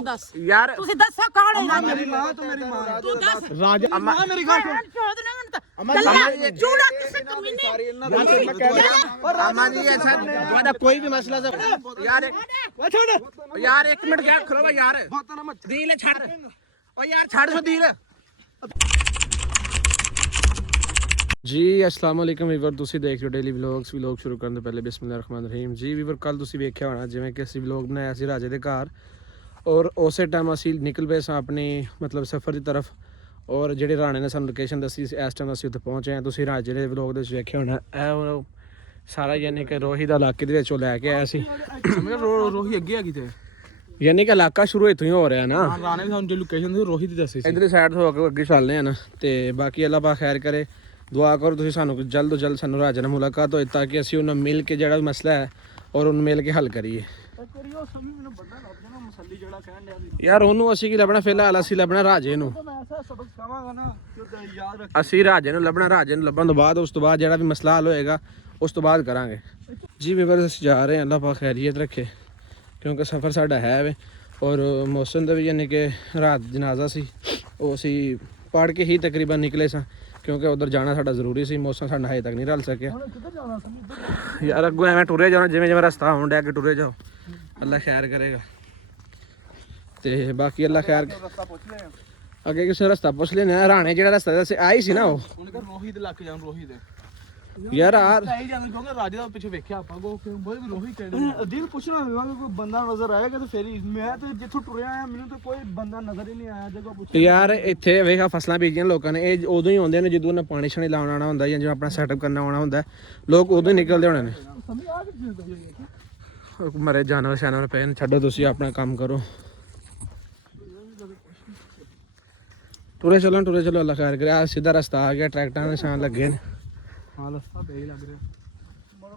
ਤੂੰ ਦੱਸ ਯਾਰ ਤੁਸੀਂ ਦੱਸੋ ਕੌਣ ਹੈ ਮੇਰੀ ਮਾਂ ਤੂੰ ਮੇਰੀ ਮਾਂ ਤੂੰ ਦੱਸ ਰਾਜ ਮਾਂ ਮੇਰੀ ਗੱਲ ਸੁਣ ਚੂੜਾ ਕਿਸੇ ਕਮੀਨੇ ਅਮਾ ਜੀ ਐਸਾ ਤੁਹਾਡਾ ਕੋਈ ਵੀ ਮਸਲਾ ਯਾਰ ਯਾਰ 1 ਮਿੰਟ ਗਿਆ ਖਲੋਵਾ ਯਾਰ ਦੀਲ ਛੱਡ ਓ ਯਾਰ ਛੱਡ ਸੋ ਦੀਲ ਜੀ अस्सलाम वालेकुम ਵੀਵਰ ਤੁਸੀਂ ਦੇਖ ਰਹੇ ਹੋ ਡੇਲੀ ਵਲੌਗਸ ਵਲੌਗ ਸ਼ੁਰੂ ਕਰਨ ਤੋਂ ਪਹਿਲੇ ਬਿਸਮਿਲ੍ਲਾਹਿਰ ਰਹਿਮਾਨਿਰ ਰਹੀਮ ਜੀ ਵੀਵਰ ਕੱਲ ਤੁਸੀਂ ਵੇਖਿਆ ਹੋਣਾ ਜਿਵੇਂ ਕਿ ਅਸੀਂ ਵਲੌਗ ਬਣਾਇਆ ਸੀ ਰਾਜੇ ਦੇ ਘਰ ਔਰ ਉਸੇ ਟਾਈਮ ਅਸੀਂ ਨਿਕਲ ਪਏ ਸਾਂ ਆਪਣੀ ਮਤਲਬ ਸਫ਼ਰ ਦੀ ਤਰਫ ਔਰ ਜਿਹੜੇ ਰਾਣੇ ਨੇ ਸਾਨੂੰ ਲੋਕੇਸ਼ਨ ਦੱਸੀ ਇਸ ਟਾਈਮ ਅਸੀਂ ਉੱਥੇ ਪਹੁੰਚੇ ਹਾਂ ਤੁਸੀਂ ਰਾਜੇ ਦੇ ਵਲੌਗ ਦੇ ਵਿੱਚ ਵੇਖਿਆ ਹੋਣਾ ਇਹ ਸਾਰਾ ਯਾਨੀ ਕਿ ਰੋਹੀ ਦਾ ਇਲਾਕੇ ਦੇ ਵਿੱਚੋਂ ਲੈ ਕੇ ਆਇਆ ਸੀ ਰੋਹੀ ਅੱਗੇ ਆ ਕਿਤੇ ਯਾਨੀ ਕਿ ਇਲਾਕਾ ਸ਼ੁਰੂ ਇੱਥੋਂ ਹੀ ਹੋ ਰਿਹਾ ਨਾ ਰਾਣੇ ਨੇ ਸਾਨੂੰ ਜੋ ਲੋਕੇਸ਼ਨ ਦੀ ਰੋਹੀ ਦੀ ਦੱਸੀ ਸੀ ਇਧਰਲੀ ਸਾਈਡ ਤੋਂ ਅੱਗੇ ਚੱਲਦੇ ਆ ਨਾ ਤੇ ਬਾਕੀ ਅੱਲਾਹ ਪਾਕ ਖੈਰ ਕਰੇ ਦੁਆ ਕਰੋ ਤੁਸੀਂ ਸਾਨੂੰ ਜਲਦ ਤੋਂ ਜਲਦ ਸਾਨੂੰ ਰਾਜੇ ਨਾਲ ਮੁਲਾਕਾਤ ਹੋਏ ਤਾਂ ਕਿ ਅਸੀਂ ਉਹਨਾਂ ਮਿਲ ਕੇ ਜਿਹੜਾ ਮਸਲਾ ਹੈ ਔਰ ਉਹਨੂੰ ਮਿਲ ਕੇ ਹੱਲ ਕਰੀਏ ਯਾਰ ਉਹਨੂੰ ਅਸੀਂ ਕੀ ਲੱਭਣਾ ਫਿਲਹਾਲ ਅਸੀਂ ਲੱਭਣਾ ਰਾਜੇ ਨੂੰ ਅਸੀਂ ਰਾਜੇ ਨੂੰ ਲੱਭਣਾ ਰਾਜੇ ਨੂੰ ਲੱਭਣ ਤੋਂ ਬਾਅਦ ਉਸ ਤੋਂ ਬਾਅਦ ਜਿਹੜਾ ਵੀ ਮਸਲਾ ਹੱਲ ਹੋਏਗਾ ਉਸ ਤੋਂ ਬਾਅਦ ਕਰਾਂਗੇ ਜੀ ਵੀਵਰ ਅਸੀਂ ਜਾ ਰਹੇ ਹਾਂ ਅੱਲਾਹ ਪਾਕ ਖੈਰੀਅਤ ਰੱਖੇ ਕਿਉਂਕਿ ਸਫ਼ਰ ਸਾਡਾ ਹੈ ਵੇ ਔਰ ਮੌਸਮ ਦਾ ਵੀ ਯਾਨੀ ਕਿ ਰਾਤ ਜਨਾਜ਼ਾ ਸੀ ਉਹ ਅਸੀਂ ਪੜ੍ਹ ਕੇ ਹੀ ਤਕਰੀਬਨ ਨਿਕਲੇ ਸਾਂ ਕਿਉਂਕਿ ਉਧਰ ਜਾਣਾ ਸਾਡਾ ਜ਼ਰੂਰੀ ਸੀ ਮੌਸਮ ਸਾਡਾ ਹਜੇ ਤੱਕ ਨਹੀਂ ਰਲ ਸਕਿਆ ਯਾਰ ਅੱਗੋਂ ਐਵੇਂ ਟੁਰੇ ਜਾਣਾ ਜਿਵੇਂ ਜਿਵੇਂ ਰਸਤਾ ਆਉਣ ਡਿਆ ਕਿ ਟੁਰੇ ਜਾਓ ਅੱਲਾ ਖੈਰ ਕਰੇਗਾ ਤੇ ਬਾਕੀ ਅੱਲਾ ਖੈਰ ਅੱਗੇ ਕਿਸੇ ਰਸਤਾ ਪੁੱਛ ਲੈਣਾ ਰਾਣੇ ਜਿਹੜਾ ਰਸਤਾ ਅਸੀਂ ਆਈ ਸੀ ਨਾ ਉਹ ਰੋਹੀ ਦੇ ਲੱਕ ਜਾਣ ਰੋਹੀ ਦੇ ਯਾਰ ਸਹੀ ਜਾਂਦੇ ਕਿਉਂਕਿ ਰਾਜੇ ਦਾ ਪਿੱਛੇ ਵੇਖਿਆ ਆਪਾਂ ਕੋ ਬੋਲ ਵੀ ਰੋਹੀ ਕਿਹੜੇ ਦਿਲ ਪੁੱਛਣਾ ਹੋਵੇਗਾ ਕੋਈ ਬੰਦਾ ਨਜ਼ਰ ਆਏਗਾ ਤੇ ਫੇਰ ਹੀ ਮੈਂ ਤੇ ਜਿੱਥੋਂ ਟੁਰਿਆ ਆਇਆ ਮੈਨੂੰ ਤਾਂ ਕੋਈ ਬੰਦਾ ਨਜ਼ਰ ਹੀ ਨਹੀਂ ਆਇਆ ਜਗ੍ਹਾ ਪੁੱਛ ਯਾਰ ਇੱਥੇ ਵੇਖਾ ਫਸਲਾਂ ਬੀਜੀਆਂ ਲੋਕਾਂ ਨੇ ਇਹ ਉਦੋਂ ਹੀ ਆਉਂਦੇ ਨੇ ਜਦੋਂ ਉਹਨਾਂ ਪਾਣੀ ਛਾਣੀ ਲਾਉਣ ਆਉਣਾ ਹੁੰਦਾ ਜਾਂ ਜਿਵੇਂ ਆਪਣਾ ਸੈਟਅਪ ਕਰਨਾ ਆਉਣਾ ਹੁੰਦਾ ਲੋਕ ਉਦੋਂ ਹੀ ਨਿਕਲਦੇ ਹੋਣੇ ਨੇ ਮਰੇ ਜਾਨਵਰ ਸ਼ਾਨਵਰ ਪਏ ਨੇ ਛੱਡੋ ਤੁਸੀਂ ਆਪਣਾ ਕੰਮ ਕਰੋ ਟੁਰੇ ਚਲੋ ਅੱਲਾ ਖੈਰ ਕਰੇ ਆ ਸਿੱਧਾ ਰਸਤਾ ਆ ਗਿਆ ਟਰੈਕਟਰਾਂ ਦੇ ਨਿਸ਼ਾਨ ਲੱਗੇ ਨੇ ਹਾਂ ਰਸਤਾ ਤੇ ਹੀ ਲੱਗ ਰਿਹਾ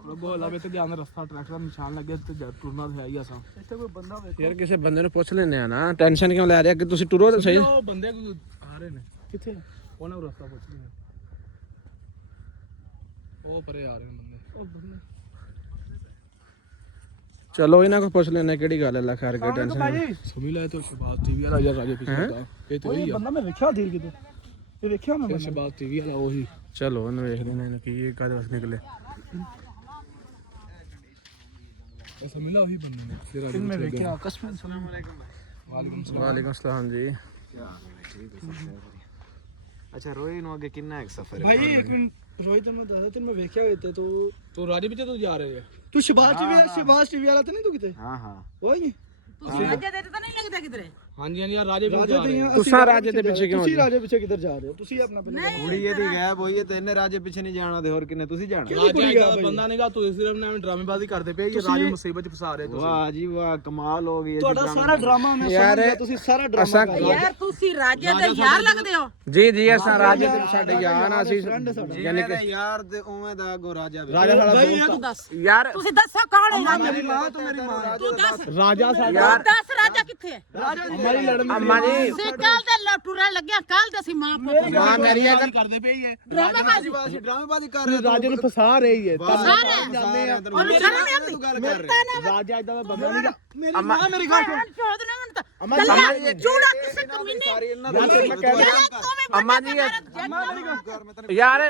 ਰੱਬੋ ਲਾਵੇ ਤੇ ਧਿਆਨ ਰਸਤਾ ਟਰੈਕਟਰ ਦਾ ਨਿਸ਼ਾਨ ਲੱਗਿਆ ਤੇ ਟੁਰਨਾ ਤੇ ਹੈ ਹੀ ਅਸਾਂ ਇੱਥੇ ਕੋਈ ਬੰਦਾ ਵੇਖੋ ਯਾਰ ਕਿਸੇ ਬੰਦੇ ਨੂੰ ਪੁੱਛ ਲੈਨੇ ਆ ਨਾ ਟੈਨਸ਼ਨ ਕਿਉਂ ਲੈ ਰਿਹਾ ਕਿ ਤੁਸੀਂ ਟੁਰੋ ਤਾਂ ਸਹੀ ਉਹ ਬੰਦੇ ਕੋਈ ਆ ਰਹੇ ਨੇ ਕਿੱਥੇ ਉਹਨਾਂ ਨੂੰ ਰਸਤਾ ਪੁੱਛ ਲਿਆ ਉਹ ਪਰੇ ਆ ਰਹੇ ਨੇ ਬੰਦੇ ਉਹ ਬੰਦੇ ਚਲੋ ਇਹਨਾਂ ਕੋਲ ਪੁੱਛ ਲੈਨੇ ਕਿਹੜੀ ਗੱਲ ਹੈ ਅੱਲਾ ਖੈਰ ਕਰੇ ਟੈਨਸ਼ਨ ਸਮਝ ਲੈ ਤੋ ਸ਼ਬਾਜ਼ ਟੀਵੀ ਵਾਲਾ ਰਾਜੇ ਪਿੱਛੇ ਹੁੰਦਾ ਇਹ ਤੇ ਉਹੀ ਆ ਬੰਦਾ ਮੈਂ ਵੇਖਿਆ ਧੀਰ ਕਿਤੇ ਇਹ ਵੇਖਿਆ ਮੈਂ ਸ਼ਬਾਜ਼ ਟੀਵੀ ਵਾਲਾ ਉਹੀ ਚਲੋ ਉਹਨੂੰ ਵੇਖਦੇ ਨੇ ਇਹਨੂੰ ਕੀ ਕਾਹਦੇ ਵਾਸਤੇ ਨਿਕਲੇ ਸਮਝ ਲੈ ਉਹੀ ਬੰਦੇ ਨੇ ਫਿਰ ਮੈਂ ਵੇਖਿਆ ਕਸਮ ਅਸਲਾਮ ਵਾਲੇਕੁਮ ਸਲਾਮ ਜੀ अच्छा रोही नु आगे कितना एक सफर है भाई एक मिनट रोहित मैं दादा तेरे में वेख्या होते तो राजे पीछे तो जा रहे हैं तू शबाज टीवी वाला तो नहीं तू किते हां हां ओए ਤੁਸੀਂ ਰਾਜੇ ਦੇ ਤਾਂ ਨਹੀਂ ਲੱਗਦਾ ਕਿਧਰੇ ਹਾਂਜੀ ਹਾਂਜੀ ਰਾਜੇ ਪਿੱਛੇ ਜਾ ਰਹੇ ਤੁਸੀਂ ਰਾਜੇ ਦੇ ਪਿੱਛੇ ਕਿਉਂ ਤੁਸੀਂ ਰਾਜੇ ਪਿੱਛੇ ਕਿੱਧਰ ਜਾ ਰਹੇ ਹੋ ਤੁਸੀਂ ਆਪਣਾ कुड़ी ये दी गायब होई है तो इन्ने राजे पीछे नहीं जाना दे और किन्ने तुसी जाना राजे का बंदा नहीं गा तू सिर्फ ने ड्रामेबाजी करते पे ये राजे मुसीबत च फसा रहे हो वाह जी वाह कमाल हो गई ਤੁਹਾਡਾ ਸਾਰਾ ਡਰਾਮਾ ਮੈਂ ਸਮਝ ਗਿਆ ਤੁਸੀਂ ਸਾਰਾ ਡਰਾਮਾ ਯਾਰ ਤੁਸੀਂ ਰਾਜੇ ਦੇ ਯਾਰ ਲੱਗਦੇ ਹੋ ਜੀ ਜੀ ਅਸਾਂ ਰਾਜੇ ਦੇ ਸਾਡੇ ਯਾਰ ਆ ਅਸੀਂ यानी कि यार ते उਵੇਂ ਦਾ ਗੋ ਰਾਜਾ ਰਾਜਾ ਸਾਡਾ ਤੂੰ ਦੱਸ ਯਾਰ ਤੁਸੀਂ ਦੱਸੋ ਕੌਣ ਹੈ ਮੇਰੀ ਮਾਂ ਤੂੰ ਮੇਰੀ ਮਾਂ ਤੂੰ ਦੱਸ ਰਾਜਾ ਸਾਡਾ ਤੂੰ ਦੱਸ ਰਾਜਾ ਕਿੱਥੇ ਹੈ ਹਮਾਰੀ ਲੜਨ ਅੰਮਾ ਜੀ ਸੀ ਕੱਲ ਤੇ ਟੁਰਨ ਲੱਗਿਆ ਕੱਲ ਤੇ ਅਸੀਂ ਮਾਂ ਪੁੱਤ ਮਾਂ ਮੇਰੀ ਅਗਰ ਕਰਦੇ ਪਈ ਹੈ ਡਰਾਮੇਬਾਜ਼ੀ ड्रामेबाजी कर रहे ਰਾਜੇ ਨੂੰ ਫਸਾ ਰਹੀ ਹੈ ਸਾਰੇ ਜਾਂਦੇ ਆ ਔਰ ਸ਼ਰਮ ਨਹੀਂ ਆਉਂਦੀ ਗੱਲ ਕਰ ਰਹੇ ਰਾਜਾ ਇਦਾਂ ਦਾ ਬੰਦਾ ਨਹੀਂ ਮੇਰੀ ਮਾਂ ਮੇਰੀ ਗੱਲ ਸੁਣ ਅੰਮਾ ਜੀ ਚੂੜਾ ਕਿਸੇ ਕਮੀਨੇ ਸਾਰੀ ਇਹਨਾਂ ਦਾ ਅੰਮਾ ਜੀ ਯਾਰ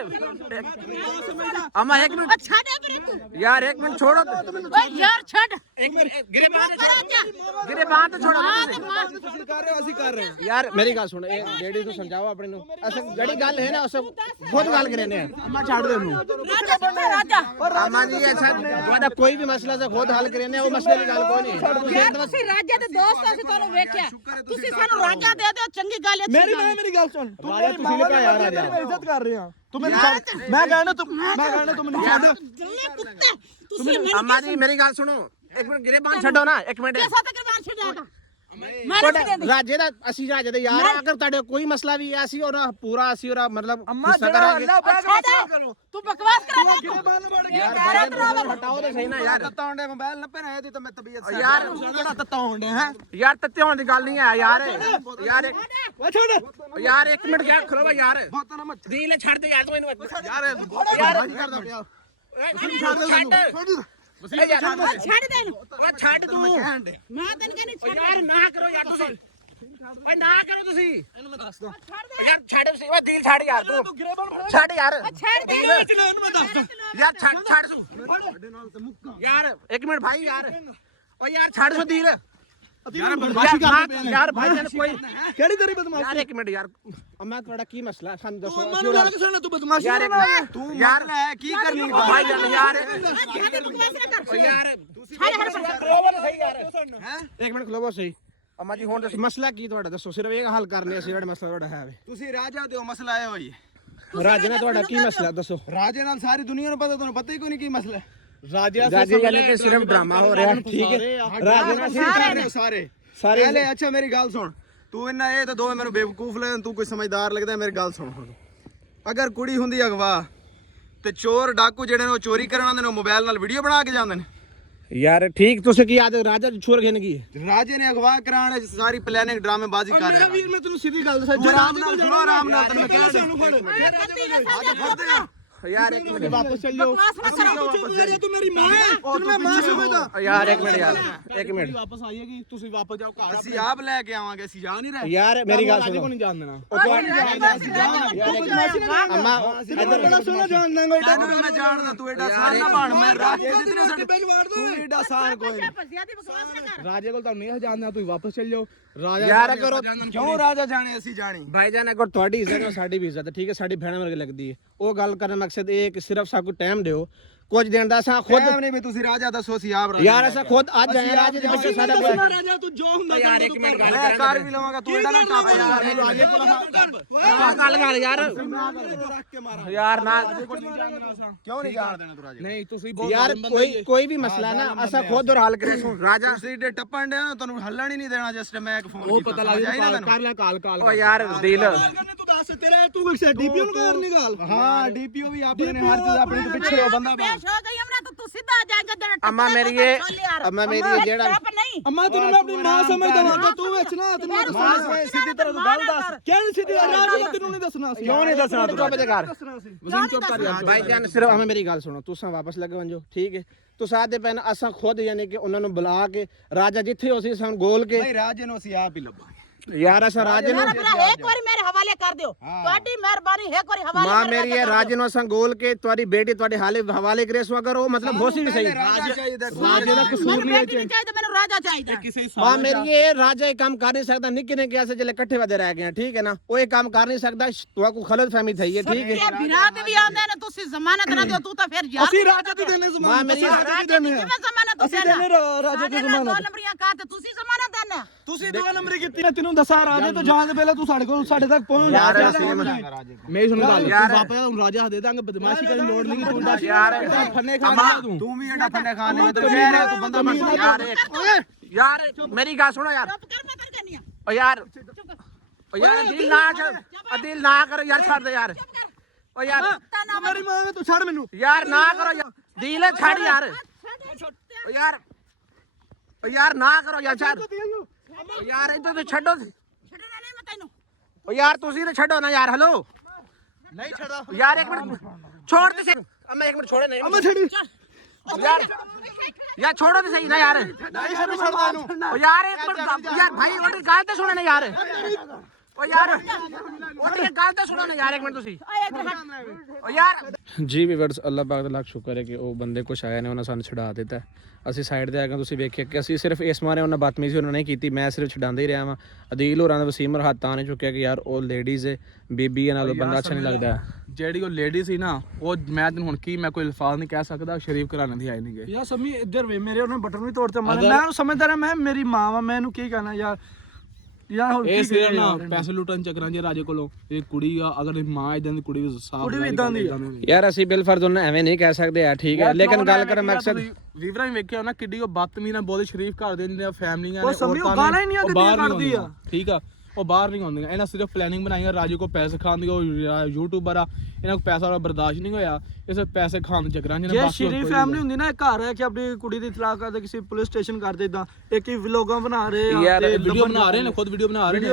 ਅੰਮਾ 1 ਮਿੰਟ ਛੱਡ ਇੱਕ ਮਿੰਟ ਯਾਰ 1 ਮਿੰਟ ਛੋੜੋ ਓਏ ਯਾਰ ਛੱਡ ਗਿਰਬਾਨ ਤੇ ਛੋੜੋ ਤੁਸੀਂ ਕਰ ਰਹੇ ਹੋ ਅਸੀਂ ਕਰ ਰਹੇ ਹਾਂ ਯਾਰ ਮੇਰੀ ਗੱਲ ਸੁਣ ਇਹ ਲੇਡੀ ਨੂੰ ਸਮਝਾਓ ਆਪਣੇ ਨੂੰ ਅਸਾਂ ਜਿਹੜੀ ਗੱਲ ਹੈ ਨਾ ਉਸ ਖੁਦ ਗੱਲ ਕਰਨੇ ਆ ਅੰਮਾ ਛੱਡ ਦੇ ਉਹਨੂੰ ਰਾਜਾ ਕਿੱਥੇ ਰਾਜਾ ਅੰਮਾ ਜੀ ਐਸਾ ਤੁਹਾਡਾ ਕੋਈ ਵੀ ਮਸਲਾ ਸੇ ਖੁਦ ਹੱਲ ਕਰਨੇ ਉਹ ਮਸਲੇ ਦੀ ਗੱਲ ਕੋਈ ਨਹੀਂ ਯਾਰ ਤੁਸੀਂ ਰਾਜਾ ਦੇ ਦੋਸਤ ਅਸੀਂ ਤੁਹਾਨੂੰ ਵੇਖਿਆ ਤੁਸੀਂ ਸਾਨੂੰ ਰਾਜਾ ਦੇ ਦਿਓ ਚੰਗੀ ਗੱਲ ਹੈ ਮੇਰੀ ਗੱਲ ਸੁਣ ਤੂੰ ਮੇਰੀ ਮਾਂ ਦਾ ਯਾਰ ਮੈਂ ਇੱਜ਼ਤ ਕਰ ਰਿਹਾ ਤੂੰ ਮੈਨੂੰ ਮੈਂ ਕਹਿਣਾ ਤੂੰ ਮੈਨੂੰ ਛੱਡ ਕੁੱਤੇ ਤੁਸੀਂ ਮੈਨੂੰ ਅੰਮਾ ਜੀ ਮੇਰੀ ਗੱਲ ਸੁਣੋ 1 ਮਿੰਟ ਗਿਰਬਾਨ ਛੱਡੋ ਨਾ 1 ਮਿੰਟ ਕਿਸਾ ਤੱਕ ਬਾਹਰ ਛੱਡਿਆ ਰਾਜੇ ਦਾ ਅਸੀਂ ਰਾਜੇ ਦੇ ਯਾਰ ਅਗਰ ਤੁਹਾਡੇ ਕੋਈ ਮਸਲਾ ਵੀ ਹੈ ਅਸੀਂ ਉਹਦਾ ਪੂਰਾ ਅਸੀਂ ਉਹਦਾ ਮਤਲਬ ਗੁੱਸਾ ਕਰਾਂਗੇ ਤੂੰ ਬਕਵਾਸ ਕਰਾ ਯਾਰ ਬਾਹਰ ਹਟਾਓ ਤੇ ਸਹੀ ਨਾ ਯਾਰ ਤੱਤਾ ਹੁੰਦੇ ਮੋਬਾਈਲ ਨਾ ਪਹਿਨਾ ਇਹਦੀ ਤਾਂ ਮੈਂ ਤਬੀਅਤ ਯਾਰ ਕਿਹੜਾ ਤੱਤਾ ਹੁੰਦੇ ਹੈ ਯਾਰ ਤੱਤੇ ਹੋਣ ਦੀ ਗੱਲ ਨਹੀਂ ਹੈ ਯਾਰ ਯਾਰ ਛੱਡ ਯਾਰ 1 ਮਿੰਟ ਗਿਆ ਖਲੋਵਾ ਯਾਰ ਬਹੁਤ ਨਾ ਮੱਚ ਦੀਲ ਛੱਡ ਦੇ ਯਾਰ ਤੂੰ ਇਹਨੂੰ ਯਾਰ ਕਰਦਾ ਪਿਆ ਛੱਡ ਦੇ ਇਹਨੂੰ ਛੱਡ ਤੂੰ ਮੈਂ ਤੈਨੂੰ ਕਹਿੰਦੀ ਛੱਡ ਯਾਰ ਨਾ ਕਰੋ ਯਾਰ ਤੁਸੀਂ ਓਏ ਨਾ ਕਰੋ ਤੁਸੀਂ ਇਹਨੂੰ ਮੈਂ ਦੱਸਦਾ ਯਾਰ ਛੱਡ ਸੀ ਓਏ ਦਿਲ ਛੱਡ ਯਾਰ ਤੂੰ ਛੱਡ ਯਾਰ ਛੱਡ ਦੇ ਇਹਨੂੰ ਮੈਂ ਦੱਸਦਾ ਯਾਰ ਛੱਡ ਸੂ ਸਾਡੇ ਨਾਲ ਤੇ ਮੁੱਕਾ ਯਾਰ ਇੱਕ ਮਿੰਟ ਭਾਈ ਯਾਰ ਓ ਯਾਰ ਛੱਡ ਸੂ ਦਿਲ ਯਾਰ ਬਦਮਾਸ਼ੀ ਕਰਦੇ ਪਏ ਨੇ ਯਾਰ ਭਾਈ ਜਾਨ ਕੋਈ ਕਿਹੜੀ ਤੇਰੀ ਬਦਮਾਸ਼ੀ ਯਾਰ ਇੱਕ ਮਿੰਟ ਯਾਰ ਮੈਂ ਤੁਹਾਡਾ ਕੀ ਮਸਲਾ ਸਾਨੂੰ ਦੱਸੋ ਤੂੰ ਮੈਨੂੰ ਲੱਗ ਸਣਾ ਤੂੰ ਬਦਮਾਸ਼ੀ ਯਾਰ ਤੂੰ ਯਾਰ ਹੈ ਕੀ ਕਰਨੀ ਭਾਈ ਜਾਨ ਯਾਰ ਕਰ ਯਾਰ ਹਰ ਸਹੀ ਯਾਰ ਹੈ ਇੱਕ ਮਿੰਟ ਖਲੋਵੋ ਸਹੀ ਅਮਾ ਜੀ ਹੁਣ ਦੱਸੋ ਮਸਲਾ ਕੀ ਤੁਹਾਡਾ ਦੱਸੋ ਸਿਰਫ ਇਹ ਹੱਲ ਕਰਨੇ ਅਸੀਂ ਜਿਹੜਾ ਮਸਲਾ ਤੁਹਾਡਾ ਹੈ ਵੇ ਤੁਸੀਂ ਰਾਜਾ ਦਿਓ ਮਸਲਾ ਆਇਆ ਹੋਈ ਰਾਜੇ ਨਾਲ ਤੁਹਾਡਾ ਕੀ ਮਸਲਾ ਦੱਸੋ ਰਾਜੇ ਨਾਲ ਸਾਰੀ ਦੁਨੀਆ ਨੂੰ ਪਤਾ ਤੁਹਾਨੂੰ ਪਤਾ ਹੀ ਕੋਈ ਨਹੀਂ ਕੀ ਮਸਲਾ ਰਾਜਾ ਰਾਜੇ ਯਾਨੀ ਕਿ ਸਿਰਫ ਡਰਾਮਾ ਹੋ ਰਿਹਾ ਠੀਕ ਹੈ ਰਾਜੇ ਨਾਲ ਸਾਰੇ ਸਾਰੇ ਪਹਿਲੇ ਅੱਛਾ ਮੇਰੀ ਗੱਲ ਸੁਣ ਤੂੰ ਇਹਨਾਂ ਇਹ ਤਾਂ ਦੋਵੇਂ ਮੈਨੂੰ ਬੇਵਕੂਫ ਲੱਗਦੇ ਤੂੰ ਕੋਈ ਸਮਝਦਾਰ ਲੱਗਦਾ ਮੇਰੀ ਗੱਲ ਸੁਣ ਹੁਣ ਅਗਰ ਕੁੜੀ ਹੁੰਦੀ ਅਗਵਾ ਤੇ ਚੋਰ ਡਾਕੂ ਜਿਹੜੇ ਨੇ ਉਹ ਚੋਰੀ ਕਰਨ ਆਉਂਦੇ ਨੇ ਉਹ ਮੋਬਾਈਲ ਨਾਲ ਵੀਡੀਓ ਬਣਾ ਕੇ ਜਾਂਦੇ ਨੇ ਯਾਰ ਠੀਕ ਤੁਸੀਂ ਕੀ ਆਦ ਰਾਜਾ ਛੋੜ ਗਏ ਕੀ ਰਾਜੇ ਨੇ ਅਗਵਾ ਕਰਾਉਣ ਚ ਸਾਰੀ ਪਲੈਨਿੰਗ ਡਰਾਮੇਬਾਜ਼ੀ ਕਰ ਰਿਹਾ ਵੀਰ ਮੈਂ ਤੈਨੂੰ ਸਿੱਧੀ ਗੱਲ ਦੱਸਾਂ ਆਰਾਮ ਨਾਲ ਸੁਣੋ ਆਰਾਮ ਨਾਲ ਤੈਨੂੰ ਮੈਂ ਕਹਿ ਰਿਹਾ ਯਾਰ ਇੱਕ ਮਿੰਟ ਵਾਪਸ ਚੱਲ ਜਾਓ ਤੂੰ ਮੇਰੀ ਮਾਂ ਹੈ ਤੈਨੂੰ ਮੈਂ ਮਾਂ ਸਮਝਦਾ ਯਾਰ ਇੱਕ ਮਿੰਟ ਯਾਰ ਇੱਕ ਮਿੰਟ ਵਾਪਸ ਆਈਏਗੀ ਤੁਸੀਂ ਵਾਪਸ ਜਾਓ ਘਰ ਅਸੀਂ ਆਪ ਲੈ ਕੇ ਆਵਾਂਗੇ ਅਸੀਂ ਜਾ ਨਹੀਂ ਰਹੇ ਯਾਰ ਮੇਰੀ ਗੱਲ ਰਾਜੇ ਸੁਣੋ ਕੋ ਨਹੀਂ ਜਾਣ ਦੇਣਾ ਅਮਾ ਬੜਾ ਸੋਹਣਾ ਜਾਣ ਦਾਂਗਾ ਤੈਨੂੰ ਮੈਂ ਜਾਣਦਾ ਤੂੰ ਐਡਾ ਆਸਾਨ ਨਾ ਬਣ ਮੈਂ ਰਾਜੇ ਜਿੱਤਨੇ ਸਾਡੇ ਤੂੰ ਐਡਾ ਆਸਾਨ ਕੋਈ ਨਹੀਂ ਰਾਜੇ ਕੋਲ ਤਾਂ ਨਹੀਂ ਜਾਣ ਦੇਣਾ ਤੁਸੀਂ ਵਾਪਸ ਚੱਲ ਜਾਓ ਰਾਜਾ ਯਾਰ ਕਰੋ ਕਿਉਂ ਰਾਜਾ ਜਾਣੇ ਅਸੀਂ ਜਾਣੀ ਭਾਈਜਾਨ ਅਗਰ ਤੁਹਾਡੀ ਇੱਜ਼ਤ ਹੈ ਸਾਡੀ ਵੀ ਇੱਜ਼ਤ ਹੈ ਠੀਕ ਹੈ ਸਾਡੀ ਭੈਣ ਵਰਗੀ ਲੱਗਦੀ ਹੈ ਉਹ ਗੱਲ ਕਰਨ ਦਾ ਮਕਸਦ ਇਹ ਹੈ ਕਿ ਸਿਰਫ ਸਾਨੂੰ ਟਾਈਮ ਦਿਓ ਕੁਝ ਦਿਨ ਦਾ ਅਸਾਂ ਖੁਦ ਨਹੀਂ ਵੀ ਤੁਸੀਂ ਰਾਜਾ ਦੱਸੋ ਅਸੀਂ ਆਪ ਰਾਜਾ ਯਾਰ ਅਸਾਂ ਖੁਦ ਅੱਜ ਆਏ ਰਾਜੇ ਦੇ ਪਿੱਛੇ ਸਾਡਾ ਕੋਈ ਰਾਜਾ ਤੂੰ ਜੋ ਹੁੰਦਾ ਯਾਰ ਇੱਕ ਮਿੰਟ ਗੱਲ ਮੈਂ ਕਰ ਵੀ ਲਵਾਂਗਾ ਤੂੰ ਐਡਾ ਨਾ ਟੱਪ ਯਾਰ ਰਾਜੇ ਕੋਲ ਗੱਲ ਕਰ ਯਾਰ ਰੱਖ ਕੇ ਮਾਰਾ ਯਾਰ ਨਾ ਕਿਉਂ ਨਹੀਂ ਜਾਣ ਦੇਣਾ ਤੂੰ ਰਾਜੇ ਨਹੀਂ ਤੁਸੀਂ ਯਾਰ ਕੋਈ ਵੀ ਮਸਲਾ ਨਾ ਅਸਾਂ ਖੁਦ ਔਰ ਹੱਲ ਕਰੇ ਸੁਣ ਰਾਜਾ ਤੁਸੀਂ ਏਡੇ ਟੱਪਣ ਦੇ ਤੁਹਾਨੂੰ ਹੱਲਣ ਹੀ ਨਹੀਂ ਦੇਣਾ ਜਸਟ ਮੈਂ ਇੱਕ ਫੋਨ ਉਹ ਪਤਾ ਲੱਗ ਗਿਆ ਕਰ ਲੈ ਕਾਲ ਓ ਯਾਰ ਦਿਲ ਤੂੰ ਦੱਸ ਤੇਰੇ ਤੂੰ ਕਿਸੇ ਡੀਪੀਓ ਨੂੰ ਕਰਨੀ ਗੱਲ ਹਾਂ ਡੀਪੀਓ ਵੀ ਆਪਣੇ ਨੇ ਹਰ ਚੀਜ਼ ਆਪਣੇ ਤੋਂ ਪਿੱਛੇ ਹੋ ਬੰਦਾ पेश हो गई हमने तो तू सीधा आ जाएगा तेरा अम्मा मेरी ये अम्मा मेरी ये जेड़ा नहीं ਅੰਮਾ ਤੈਨੂੰ ਮੈਂ ਆਪਣੀ ਮਾਂ ਸਮਝਦਾ ਵਾਂ ਤੂੰ ਵਿੱਚ ਨਾ ਤੈਨੂੰ ਮਾਂ ਸੇ ਸਿੱਧੀ ਤਰ੍ਹਾਂ ਤੂੰ ਗੱਲ ਦੱਸ ਕਿਹੜੀ ਸਿੱਧੀ ਰਾਜਾ ਤੈਨੂੰ ਨਹੀਂ ਦੱਸਣਾ ਸੀ ਕਿਉਂ ਨਹੀਂ ਦੱਸਣਾ ਤੂੰ ਚੁੱਪ ਕਰ ਵਜ਼ੀਮ ਚੁੱਪ ਕਰ ਯਾਰ ਭਾਈਜਾਨ ਸਿਰਫ ਹमें ਮੇਰੀ ਗੱਲ ਸੁਣੋ ਤੁਸੀਂ ਵਾਪਸ ਲੱਗ ਵੰਜੋ ਠੀਕ ਹੈ ਤੁਸੀਂ ਆਦੇ ਪੈਨ ਅਸਾਂ ਖੁਦ ਯਾਨੀ ਕਿ ਉਹਨਾਂ ਨੂੰ ਬੁਲਾ ਕੇ ਰਾਜਾ ਜਿੱਥੇ ਹੋ ਸੀ ਸਾਨੂੰ ਗੋਲ ਕੇ ਨਹੀਂ ਰਾਜੇ ਨੂੰ ਅਸੀਂ ਆਪ ਹੀ ਲੱਭਾਂਗੇ ਯਾਰ ਅਸਾਂ ਰਾਜੇ ਨੂੰ एक बार मेरे हवाले कर दियो ਤੁਹਾਡੀ ਮਿਹਰਬਾਨੀ ਇੱਕ ਵਾਰੀ ਹਵਾਲੇ ਮਾਂ ਮੇਰੀ ਇਹ ਰਾਜੇ ਨੂੰ ਅਸਾਂ ਗੋਲ ਕੇ ਤੁਹਾਡੀ ਬੇਟੀ ਤੁਹਾਡੇ ਹਵਾਲੇ ਕਰੇ ਸੋ ਅਗਰ ਉਹ ਮਤਲਬ ਹੋਸੀ ਵੀ ਸਹੀ ਰਾਜਾ ਚਾਹੀਦਾ ਰਾਜੇ ਦਾ ਕਸੂਰ ਨਹੀਂ ਨਹੀਂ ਚਾਹੀਦਾ ਮੈਨੂੰ ਰਾਜਾ ਚਾਹੀਦਾ ਕਿਸੇ ਮਾਂ ਮੇਰੀ ਇਹ ਰਾਜਾ ਇਹ ਕੰਮ ਕਰ ਨਹੀਂ ਸਕਦਾ ਨਿੱਕੇ ਨੇ ਕਿਹਾ ਸੀ ਜਲੇ ਇਕੱਠੇ ਵਦੇ ਰਹਿ ਗਏ ਠੀਕ ਹੈ ਨਾ ਉਹ ਇਹ ਕੰਮ ਕਰ ਨਹੀਂ ਸਕਦਾ ਤੁਹਾਨੂੰ ਖਲਤ ਫਹਿਮੀ ਥਈ ਹੈ ਠੀਕ ਹੈ ਇਹ ਵਿਰਾਟ ਵੀ ਆਉਂਦੇ ਨੇ ਤੁਸੀਂ ਜ਼ਮਾਨਤ ਨਾ ਦਿਓ ਤੂੰ ਤਾਂ ਫਿਰ ਯਾਰ ਅਸੀਂ ਰਾਜਾ ਦੀ ਦੇਣੇ ਮਾਂ ਜ਼ਮਾਨਤ ਮੇਰੀ ਰਾਜਾ ਦੀ ਕਿਵੇਂ ਜ਼ਮਾਨਤ ਅਸੀਂ ਦੇਣੇ ਰਾਜਾ ਦੀ ਜ਼ਮਾਨਤ ਦੋ ਨੰਬਰੀਆਂ ਕਾ ਤੇ ਤੁਸੀਂ ਜ਼ਮਾਨਤ ਦੇਣਾ ਤੁਸੀਂ 2 ਨੰਬਰੀ ਕੀਤੀ ਮੈਂ ਤੈਨੂੰ ਦੱਸਾਂ ਰਾਜੇ ਤੋਂ ਜਾਣ ਦੇ ਪਹਿਲਾਂ ਤੂੰ ਸਾਡੇ ਕੋਲ ਸਾਡੇ ਤੱਕ ਪਹੁੰਚ ਯਾਰ ਜਾ ਅਸੀਂ ਮੇਰੀ ਸੁਣ ਗੱਲ ਤੂੰ ਵਾਪਸ ਹੁਣ ਰਾਜਾ ਦੇ ਦਾਂਗੇ ਬਦਮਾਸ਼ੀ ਕਰਨ ਲੋੜ ਨਹੀਂ ਤੂੰ ਦੱਸ ਯਾਰ ਫੰਨੇ ਖਾਣਾ ਤੂੰ ਤੂੰ ਵੀ ਐਡਾ ਫੰਡੇ ਖਾਨ ਨੇ ਤੂੰ ਕਹਿ ਰਿਹਾ ਤੂੰ ਬੰਦਾ ਮਰ ਯਾਰ ਮੇਰੀ ਗੱਲ ਸੁਣੋ ਯਾਰ ਚੁੱਪ ਕਰ ਮੈਂ ਕਰ ਕਰਨੀ ਆ ਓ ਯਾਰ ਦਿਲ ਨਾ ਕਰੋ ਯਾਰ ਛੱਡ ਦੇ ਯਾਰ ਓ ਯਾਰ ਮੇਰੀ ਮਾਂ ਤੂੰ ਛੱਡ ਮੈਨੂੰ ਯਾਰ ਨਾ ਕਰੋ ਯਾਰ ਦਿਲ ਛੱਡ ਯਾਰ ਓ ਯਾਰ ਨਾ ਕਰੋ ਯਾਰ ਛੱਡ ਓ ਯਾਰ ਇੱਧਰ ਤੇ ਛੱਡੋ ਛੱਡਣਾ ਨਹੀਂ ਮੈਂ ਤੈਨੂੰ ਓ ਯਾਰ ਤੁਸੀਂ ਤੇ ਛੱਡੋ ਨਾ ਯਾਰ ਹਲੋ ਨਹੀਂ ਛੱਡਾ ਯਾਰ ਇੱਕ ਮਿੰਟ ਛੋੜ ਤੇ ਸਹੀ ਮੈਂ ਇੱਕ ਮਿੰਟ ਛੋੜੇ ਨਹੀਂ ਅਮਾ ਛੱਡੀ ਯਾਰ ਛੋੜੋ ਤੇ ਸਹੀ ਨਾ ਯਾਰ ਨਹੀਂ ਛੱਡਦਾ ਇਹਨੂੰ ਓ ਯਾਰ ਇੱਕ ਮਿੰਟ ਯਾਰ ਭਾਈ ਉਹਦੀ ਗੱਲ ਤੇ ਸੁਣੋ ਨਾ ਯਾਰ ਓ ਯਾਰ ਉਹਦੀ ਗੱਲ ਤੇ ਸੁਣੋ ਨਾ ਯਾਰ ਇੱਕ ਮਿੰਟ ਤੁਸੀਂ ਓ ਯਾਰ ਜੀ ਵੀਵਰਸ ਅੱਲਾਹ ਪਾਕ ਦਾ ਲੱਖ ਸ਼ੁਕਰ ਹੈ ਕਿ ਉਹ ਬੰਦੇ ਕੁਛ ਆਏ ਨੇ ਉਹਨਾਂ ਸਾਨੂੰ ਛੁਡਾ ਦਿੱਤਾ ਅਸੀਂ ਸਾਈਡ ਤੇ ਆ ਕੇ ਤੁਸੀਂ ਵੇਖਿਆ ਕਿ ਅਸੀਂ ਸਿਰਫ ਇਸ ਮਾਰੇ ਉਹਨਾਂ ਬਦਤਮੀਜ਼ੀ ਉਹਨਾਂ ਨਹੀਂ ਕੀਤੀ ਮੈਂ ਸਿਰਫ ਛਡਾਉਂਦਾ ਹੀ ਰਿਹਾ ਵਾਂ ਅਦੀਲ ਹੋਰਾਂ ਦਾ ਵਸੀਮ ਹੱਥ ਤਾਂ ਨਹੀਂ ਚੁੱਕਿਆ ਕਿ ਯਾਰ ਉਹ ਲੇਡੀਜ਼ ਹੈ ਬੀਬੀ ਨਾਲ ਬੰਦਾ ਅੱਛਾ ਨਹੀਂ ਲੱਗਦਾ ਜਿਹੜੀ ਉਹ ਲੇਡੀ ਸੀ ਨਾ ਉਹ ਮੈਂ ਤੈਨੂੰ ਹੁਣ ਕੀ ਮੈਂ ਕੋਈ ਅਲਫਾਜ਼ ਨਹੀਂ ਕਹਿ ਸਕਦਾ ਸ਼ਰੀਫ ਘਰਾਣੇ ਦੀ ਆਈ ਨਹੀਂ ਗਏ ਯਾਰ ਸਮੀ ਇੱਧਰ ਵੇ ਮੇਰੇ ਉਹਨੇ ਬਟਨ ਵੀ ਤੋੜਤੇ ਮੈਂ ਉਹਨੂੰ ਸਮਝਦਾ ਰਿਹਾ ਮੈਂ ਮੇਰੀ ਮਾਂ ਵਾ ਮੈਂ ਇਹਨੂੰ ਕੀ ਕਹਿਣਾ ਯਾਰ ਹੁਣ ਇਹ ਸਿਰ ਨਾ ਪੈਸੇ ਲੁੱਟਣ ਚੱਕਰਾਂ ਜੇ ਰਾਜੇ ਕੋਲੋਂ ਇਹ ਕੁੜੀ ਆ ਅਗਰ ਮਾਂ ਇਦਾਂ ਦੀ ਕੁੜੀ ਵੀ ਸਾਫ ਕੁੜੀ ਵੀ ਇਦਾਂ ਦੀ ਯਾਰ ਅਸੀਂ ਬਿਲ ਫਰਜ਼ ਉਹਨਾਂ ਐਵੇਂ ਨਹੀਂ ਕਹਿ ਸਕਦੇ ਆ ਠੀਕ ਹੈ ਲੇਕਿਨ ਗੱਲ ਕਰਨ ਮਕਸਦ ਵੀਵਰਾਂ ਵੀ ਵੇਖਿਆ ਨਾ ਕਿੱਡੀ ਉਹ ਬਦਤਮੀਜ਼ ਨਾਲ ਬਹੁਤ ਸ਼ਰੀਫ ਘਰ ਦੇ ਨੇ ਫੈਮਲੀਆਂ ਨੇ ਉਹ ਗਾਲਾਂ ਹੀ ਨਹੀਂ ਕੱਢਦੀ ਆ ਠੀਕ ਆ ਉਹ ਬਾਹਰ ਨਹੀਂ ਆਉਂਦੀਆਂ ਇਹਨਾਂ ਸਿਰਫ ਪਲੈਨਿੰਗ ਬਣਾਈ ਆ ਰਾਜੇ ਕੋ ਪੈਸੇ ਖਾਣ ਦੀ ਉਹ ਯੂਟਿਊਬਰ ਆ ਇਹਨਾਂ ਕੋ ਪੈਸਾ ਵਾਲਾ ਬਰਦਾਸ਼ਤ ਨਹੀਂ ਹੋਇਆ ਇਸ ਪੈਸੇ ਖਾਣ ਦੇ ਚੱਕਰਾਂ ਜਿਹਨੇ ਬਾਕੀ ਸ਼ਰੀਫ ਫੈਮਿਲੀ ਹੁੰਦੀ ਨਾ ਘਰ ਹੈ ਕਿ ਆਪਣੀ ਕੁੜੀ ਦੀ ਤਲਾਕ ਕਰਦੇ ਕਿਸੇ ਪੁਲਿਸ ਸਟੇਸ਼ਨ ਕਰਦੇ ਇਦਾਂ ਇੱਕ ਹੀ ਵਲੋਗਾਂ ਬਣਾ ਰਹੇ ਆ ਤੇ ਵੀਡੀਓ ਬਣਾ ਰਹੇ ਨੇ ਖੁਦ ਵੀਡੀਓ ਬਣਾ ਰਹੇ ਨੇ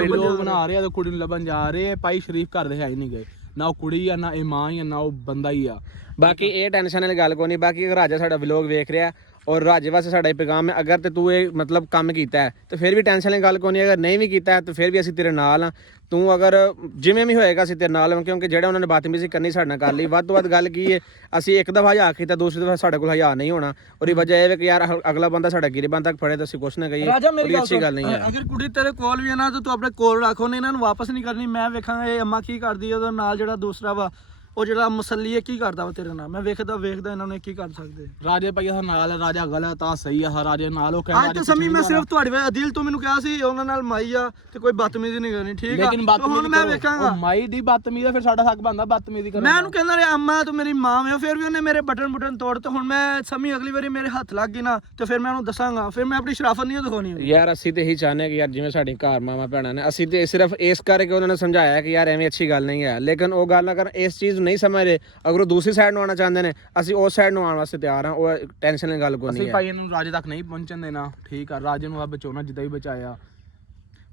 ਵੀਡੀਓ ਬਣਾ ਰਹੇ ਆ ਤੇ ਕੁੜੀ ਨੂੰ ਲੱਭਣ ਜਾ ਰਹੇ ਆ ਭਾਈ ਸ਼ਰੀਫ ਘਰ ਦੇ ਹੈ ਹੀ ਨਹੀਂ ਗਏ ਨਾ ਉਹ ਕੁੜੀ ਆ ਨਾ ਇਹ ਮਾਂ ਹੀ ਆ ਨਾ ਉਹ ਬੰਦਾ ਹੀ ਆ ਬਾਕੀ ਇਹ ਟੈਨਸ਼ਨ ਵਾਲੀ ਗੱਲ ਕੋਈ ਨਹੀਂ ਬਾਕੀ ਰਾਜਾ ਸਾਡਾ ਵਲੌਗ ਵੇਖ ਰਿਹਾ ਔਰ ਰਾਜੇ ਵਾਸਤੇ ਸਾਡਾ ਇਹ ਪੈਗਾਮ ਹੈ, ਅਗਰ ਤੇ ਤੂੰ ਇਹ ਮਤਲਬ ਕੰਮ ਕੀਤਾ ਹੈ ਤੇ ਫਿਰ ਵੀ ਟੈਨਸ਼ਨ ਵਾਲੀ ਗੱਲ ਕੋਈ ਨਹੀਂ, ਅਗਰ ਨਹੀਂ ਵੀ ਕੀਤਾ ਹੈ ਤੇ ਫਿਰ ਵੀ ਅਸੀਂ ਤੇਰੇ ਨਾਲ ਹਾਂ। ਤੂੰ ਅਗਰ ਜਿਵੇਂ ਵੀ ਹੋਏਗਾ ਅਸੀਂ ਤੇਰੇ ਨਾਲ ਹਾਂ, ਕਿਉਂਕਿ ਜਿਹੜਾ ਉਹਨਾਂ ਨੇ ਬਦਤਮੀਜ਼ੀ ਕਰਨੀ ਸਾਡੇ ਨਾਲ ਕਰ ਲਈ। ਵੱਧ ਤੋਂ ਵੱਧ ਗੱਲ ਕੀ ਹੈ, ਅਸੀਂ ਇੱਕ ਦਫਾ ਹਯਾ ਕੀਤਾ, ਦੂਸਰੀ ਦਫਾ ਸਾਡੇ ਕੋਲ ਹਯਾ ਨਹੀਂ ਹੋਣਾ। ਔਰ ਇਹ ਵਜ੍ਹਾ ਇਹ ਹੈ ਕਿ ਯਾਰ ਅਗਲਾ ਬੰਦਾ ਸਾਡਾ ਗਿਰਬਾਨ ਤੱਕ ਫੜੇ ਤਾਂ ਅਸੀਂ ਕੁਛ ਨਾ ਕਹੀਏ, ਰਾਜਾ ਮੇਰੀ ਅੱਛੀ ਗੱਲ ਨਹੀਂ ਹੈ। ਅਗਰ ਕੁੜੀ ਤੇਰੇ ਕੋਲ ਵੀ ਹੈ ਨਾ ਤਾਂ ਤੂੰ ਆਪਣੇ ਕੋਲ ਰੱਖ, ਉਹਨੇ ਇਹਨਾਂ ਨੂੰ ਵਾਪਸ ਨਹੀਂ ਕਰਨੀ। ਮੈਂ ਵੇਖਾਂਗਾ ਇਹ ਅੰਮਾ ਕੀ ਕਰਦੀ ਹੈ, ਉਹਦੇ ਨਾਲ ਜਿਹੜਾ ਦੂਸਰਾ ਵਾ ਉਹ ਜਿਹੜਾ ਮਸੱਲੀ ਹੈ ਕੀ ਕਰਦਾ ਵਾ ਤੇਰੇ ਨਾਲ। ਮੈਂ ਵੇਖਦਾ ਇਹਨਾਂ ਨੇ ਕੀ ਕਰ ਸਕਦੇ। ਰਾਜੇ ਭਾਈ ਦਾ ਨਾਲ ਹੈ, ਰਾਜਾ ਗਲਤ ਆ ਸਹੀ ਆ, ਰਾਜੇ ਨਾਲ ਉਹ ਕਹਿੰਦਾ ਅੱਜ ਤਾਂ ਸਮੀ ਮੈਂ ਸਿਰਫ ਤੁਹਾਡੇ ਵੇ ਅਦੀਲ ਤੂੰ ਮੈਨੂੰ ਕਿਹਾ ਸੀ ਉਹਨਾਂ ਨਾਲ ਮਾਈ ਆ ਤੇ ਕੋਈ ਬਦਤਮੀਜ਼ੀ ਨਹੀਂ ਕਰਨੀ, ਠੀਕ ਆ। ਲੇਕਿਨ ਹੁਣ ਮੈਂ ਵੇਖਾਂਗਾ ਮਾਈ ਦੀ ਬਦਤਮੀਜ਼ੀ, ਫਿਰ ਸਾਡਾ ਹੱਕ ਬਣਦਾ ਬਦਤਮੀਜ਼ੀ ਕਰਨ। ਮੈਂ ਉਹਨੂੰ ਕਹਿੰਦਾ ਰਿਹਾ ਅੰਮਾ ਤੂੰ ਮੇਰੀ ਮਾਂ ਵੇ, ਫਿਰ ਵੀ ਉਹਨੇ ਮੇਰੇ ਬਟਨ ਤੋੜ ਤੇ ਹੁਣ ਮੈਂ ਸਮੀ ਅਗਲੀ ਵਾਰੀ ਮੇਰੇ ਹੱਥ ਲੱਗ ਗਈ ਨਾ ਤੇ ਫਿਰ ਮੈਂ ਉਹਨੂੰ ਦੱਸਾਂਗਾ, ਫਿਰ ਮੈਂ ਆਪਣੀ ਸ਼ਰਾਫਤ ਨਹੀਂ ਦਿਖਾਉਣੀ। ਯਾਰ ਅਸੀਂ ਤੇ ਇਹੀ ਚਾਹੁੰਦੇ ਕਿ ਯਾਰ ਜਿਵੇਂ ਸਾਡੇ ਘਰ ਮਾਵਾਂ ਭੈਣਾਂ ਨੇ, ਅਸੀਂ ਤੇ ਸਿਰਫ ਇਸ ਕਰਕੇ ਉਹਨਾਂ ਨੇ ਸਮਝਾਇਆ ਕਿ ਯਾਰ ਐਵੇਂ ਅੱਛੀ ਗੱਲ ਨਹੀਂ ਹੈ, ਲੇਕਿਨ ਉਹ ਗੱਲ ਅਗਰ ਇਸ ਚੀਜ਼ ਨੂੰ ਨਹੀਂ ਸਮਝ ਰਹੇ, ਅਗਰ ਉਹ ਦੂਸਰੀ ਸਾਈਡ ਨੂੰ ਆਉਣਾ ਚਾਹੁੰਦੇ ਨੇ, ਅਸੀਂ ਉਸ ਸਾਈਡ ਨੂੰ ਆਉਣ ਵਾਸਤੇ ਤਿਆਰ ਹਾਂ। ਉਹ ਟੈਨਸ਼ਨ ਦੀ ਗੱਲ ਕੋਈ ਨਹੀਂ ਅਸੀਂ ਹੈ। ਭਾਈ ਇਹਨੂੰ ਰਾਜੇ ਤੱਕ ਨਹੀਂ ਪਹੁੰਚਣ ਦੇਣਾ, ਠੀਕ ਆ। ਰਾਜੇ ਨੂੰ ਆ ਬਚਾਉਣਾ ਜਿੱਦਾਂ ਹੀ ਬਚਾਇਆ।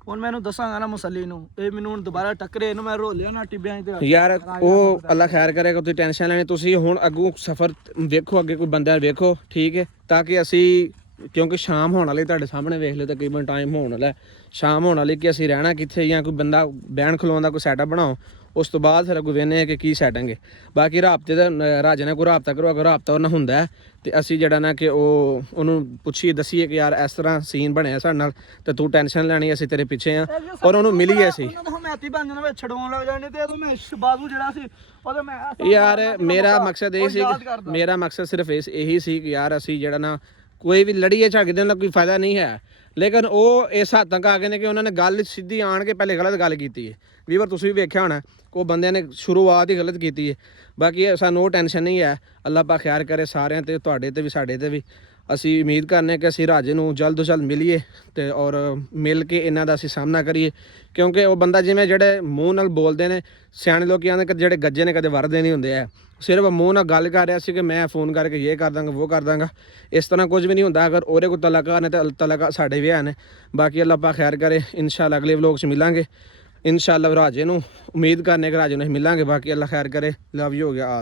ਹੁਣ ਮੈਂ ਇਹਨੂੰ ਦੱਸਾਂਗਾ ਨਾ ਮੁਸੱਲੀ ਨੂੰ, ਇਹ ਮੈਨੂੰ ਹੁਣ ਦੁਬਾਰਾ ਟੱਕਰੇ, ਇਹਨੂੰ ਮੈਂ ਰੋਲਿਆ ਨਾ ਟਿੱਬਿਆਂ ਤੇ। ਯਾਰ ਉਹ ਅੱਲਾ ਖੈਰ ਕਰੇਗਾ, ਤੁਸੀਂ ਟੈਨਸ਼ਨ ਲੈਣੀ। ਤੁਸੀਂ ਹੁਣ ਅੱਗੋਂ ਸਫ਼ਰ ਵੇਖੋ, ਅੱਗੇ ਕੋਈ ਬੰਦਾ ਵੇਖੋ, ਠੀਕ ਹੈ, ਤਾਂ ਕਿ ਅਸੀਂ, ਕਿਉਂਕਿ ਸ਼ਾਮ ਹੋਣ ਵਾਲੀ ਤੁਹਾਡੇ ਸਾਹਮਣੇ ਵੇਖ ਲਿਓ ਤਕਰੀਬਨ ਟਾਈਮ ਹੋਣ ਵਾਲਾ, ਸ਼ਾਮ ਹੋਣ ਵਾਲੀ, ਕਿ ਅਸੀਂ ਰਹਿਣਾ ਕਿੱਥੇ ਜਾਂ ਕੋਈ ਬੰਦਾ ਬਹਿਣ ਖਲੋਣ ਦਾ ਕੋਈ ਸੈਟਅਪ ਬਣਾਓ। ਉਸ ਤੋਂ ਬਾਅਦ ਫਿਰ ਅੱਗੋਂ ਵੇਖਦੇ ਹਾਂ ਕਿ ਕੀ ਸੈਟਿੰਗ ਹੈ। ਬਾਕੀ ਰਾਬਤੇ ਦਾ ਰਾਜੇ ਨਾਲ ਕੋਈ ਰਾਬਤਾ ਕਰੋ, ਅਗਰ ਰਾਬਤਾ ਉਹਨਾਂ ਹੁੰਦਾ ਹੈ ਤੇ ਅਸੀਂ ਜਿਹੜਾ ਨਾ ਕਿ ਉਹਨੂੰ ਪੁੱਛੀਏ, ਦੱਸੀਏ ਕਿ ਯਾਰ ਇਸ ਤਰ੍ਹਾਂ ਸੀਨ ਬਣਿਆ ਸਾਡੇ ਨਾਲ ਤੇ ਤੂੰ ਟੈਨਸ਼ਨ ਲੈਣੀ, ਅਸੀਂ ਤੇਰੇ ਪਿੱਛੇ ਆ, ਔਰ ਉਹਨੂੰ ਮਿਲੀਏ ਅਸੀਂ। ਹਮੈਤੀ ਬਣ ਜਾਣਾ ਵਿੱਚ ਛਡਵਾਉਣ ਲੱਗ ਜਾਣੇ ਤੇ ਉਦੋਂ ਮੈਂ ਬਾਜ਼ੂ ਜਿਹੜਾ ਸੀ ਉਹਦੇ ਮੈਂ ਯਾਰ ਮੇਰਾ ਮਕਸਦ ਇਹ ਸੀ, ਮੇਰਾ ਮਕਸਦ ਸਿਰਫ ਇਹੀ ਸੀ ਕਿ ਯਾਰ ਅਸੀਂ ਜਿਹੜਾ ਨਾ ਕੋਈ ਵੀ ਲੜੀਏ ਝਗੜਨ ਦਾ ਕੋਈ ਫਾਇਦਾ ਨਹੀਂ ਹੈ। ਲੇਕਿਨ ਉਹ ਇਸ ਹੱਦ ਤੱਕ ਆ ਗਏ ਨੇ ਕਿ ਉਹਨਾਂ ਨੇ ਗੱਲ ਸਿੱਧੀ ਆਣ ਕੇ ਪਹਿਲੇ ਗਲਤ ਗੱਲ ਕੀਤੀ ਹੈ। ਵੀਵਰ ਤੁਸੀਂ ਵੀ ਵੇਖਿਆ ਹੋਣਾ, ਉਹ ਬੰਦਿਆਂ ਨੇ ਸ਼ੁਰੂਆਤ ਹੀ ਗਲਤ ਕੀਤੀ ਹੈ। ਬਾਕੀ ਸਾਨੂੰ ਉਹ ਟੈਨਸ਼ਨ ਨਹੀਂ ਹੈ, ਅੱਲਾਹ ਪਾਕ ਖੈਰ ਕਰੇ ਸਾਰਿਆਂ ਤੇ, ਤੁਹਾਡੇ ਤੇ ਵੀ ਸਾਡੇ ਤੇ ਵੀ। ਅਸੀਂ ਉਮੀਦ ਕਰਨੇ ਕਿ ਅਸੀਂ ਰਾਜੇ ਨੂੰ ਜਲਦ ਤੋਂ ਜਲਦ ਮਿਲੀਏ ਤੇ ਔਰ ਮਿਲ ਕੇ ਇਹਨਾਂ ਦਾ ਅਸੀਂ ਸਾਹਮਣਾ ਕਰੀਏ, ਕਿਉਂਕਿ ਉਹ ਬੰਦਾ ਜਿਵੇਂ ਜਿਹੜੇ ਮੂੰਹ ਨਾਲ ਬੋਲਦੇ ਨੇ, ਸਿਆਣੇ ਲੋਕ ਕਹਿੰਦੇ ਕਿ ਜਿਹੜੇ ਗੱਜੇ ਨੇ ਕਦੇ ਵਰਦੇ ਨਹੀਂ ਹੁੰਦੇ ਆ, ਸਿਰਫ ਮੂੰਹ ਨਾਲ ਗੱਲ ਕਰ ਰਿਹਾ ਸੀ ਕਿ ਮੈਂ ਫੋਨ ਕਰਕੇ ਇਹ ਕਰ ਦਾਂਗਾ ਉਹ ਕਰ ਦਾਂਗਾ, ਇਸ ਤਰ੍ਹਾਂ ਕੁਝ ਵੀ ਨਹੀਂ ਹੁੰਦਾ। ਅਗਰ ਉਹਦੇ ਕੋਲ ਤਲਾਕਾ ਨੇ ਤਾਂ ਤਲਾਕਾ ਸਾਡੇ ਵੀ ਹਨ। ਬਾਕੀ ਅੱਲਾਹ ਪਾਕ ਖੈਰ ਕਰੇ, ਇਨਸ਼ਾਅੱਲਾ ਅਗਲੇ ਵਲੋਗ 'ਚ ਮਿਲਾਂਗੇ। ਇਨਸ਼ਾਅੱਲਾ ਰਾਜੇ ਨੂੰ ਉਮੀਦ ਕਰਨੇ ਕਿ ਰਾਜੇ ਨੂੰ ਅਸੀਂ ਮਿਲਾਂਗੇ। ਬਾਕੀ ਅੱਲਾਹ ਖੈਰ ਕਰੇ, ਲਵ ਯੂ ਹੋ ਗਿਆ ਆਲ।